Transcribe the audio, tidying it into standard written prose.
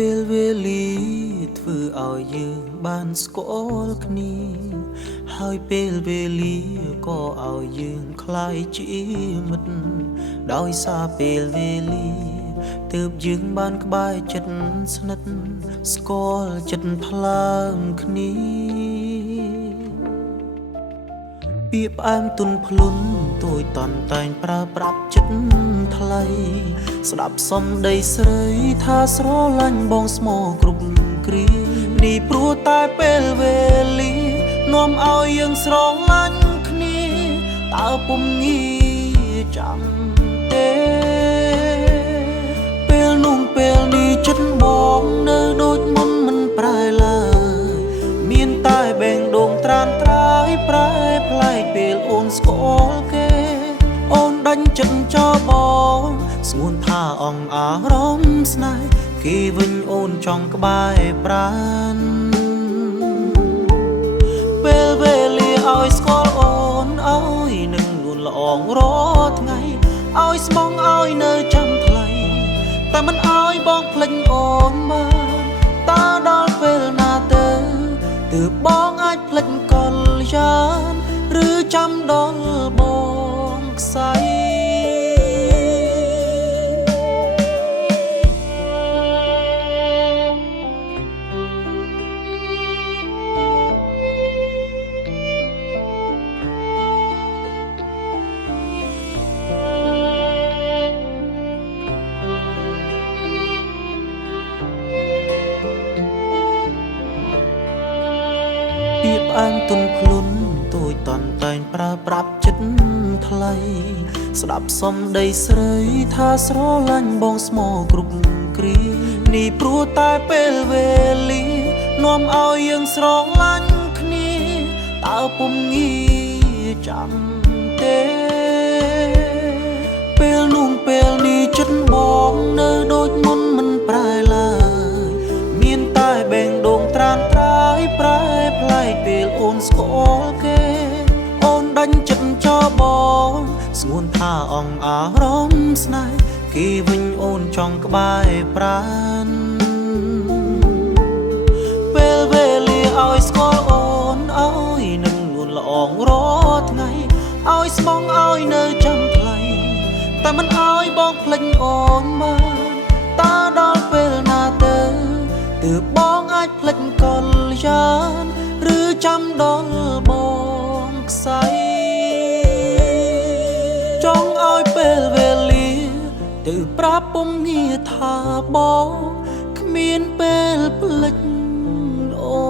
ពេលវេលាធ្វើឲ្យយើងបានស្គាល់គ្នាហើយពេលវេលាក៏ឲ្យយើងคล้ายជាមិត្តដោយសារពេលវេលាទើបយើងបានក្បែរចិត្តស្និទ្ធស្គាល់ចិត្តថ្លើមគ្នាពាក្យផ្អែមទុនភ្លុនទួយតន់តែងប្រើប្រាប់ចិត្តថ្លៃស្ដាប់សំដីស្រីថាស្រឡាញ់បងស្មោគ្រប់គ្រានេះព្រោះតែពេលវេលានាំឲ្យយើងស្រឡាញ់គ្នាតើពុំងាចាំទេពេលនោះពេលនេះចិត្តបងនៅដូចមុនមិនប្រែឡើយមានតែបែងដងត្រានត្រាយប្រែប្លែកពេលអូនស្គាល់គេអូនដាញ់ចិត្តចោលបងស្ងួនថាអងអារម្មណ៍ស្នេហ៍គេវិញអូនចង់ក្បែរប្រាណពេលវេលាឲ្យស្គាល់អូនឲ្យនឹងលួនល្អងរាល់ថ្ងៃឲ្យស្មងឲ្យនៅចាំថ្លៃតែមិនឲ្យបងភ្លេចអូនបានតើដល់ពេលណាទៅទើបបងអាចភ្លេចកលយានឬចាំដល់បងខ្សែពាក្យផ្អែមទុនភ្លុនទួយតន់តែងប្រើប្រាប់ចិត្តថ្លៃស្ដាប់សំដីស្រីថាស្រឡាញ់បងស្មោគ្រប់គ្រានេះព្រោះតែពេលវេលានាំឲ្យយើងស្រឡាញ់គ្នាតើពុំងាចាំទេពេលនោះពេលនេះចិត្តបងនៅដូចមុនមិនប្រែឡើយមានតែបែងដងត្រានត្រាយប្រែប្លែកពេលអូនស្គាល់គេអូនដាញ់ចិត្តចោលបងស្ងួនថាអងអារម្មណ៍ស្នេហ៍គេវិញអូនចង់ក្បែរប្រាណពេលវេលាឲ្យស្គាល់អូនឲ្យនឹងលួនល្អងរាល់ថ្ងៃឲ្យស្មងឲ្យនៅចាំថ្លៃតែមិនឲ្យបងភ្លេចអូនបានតើដល់ពេលណាទៅទើបបងអាចភ្លេចកលយានឬចាំដល់បងខ្សែចង់ឲ្យពេលវេលាទៅប្រាប់ពុំងាថាបងគ្មានពេលភ្លេចអូ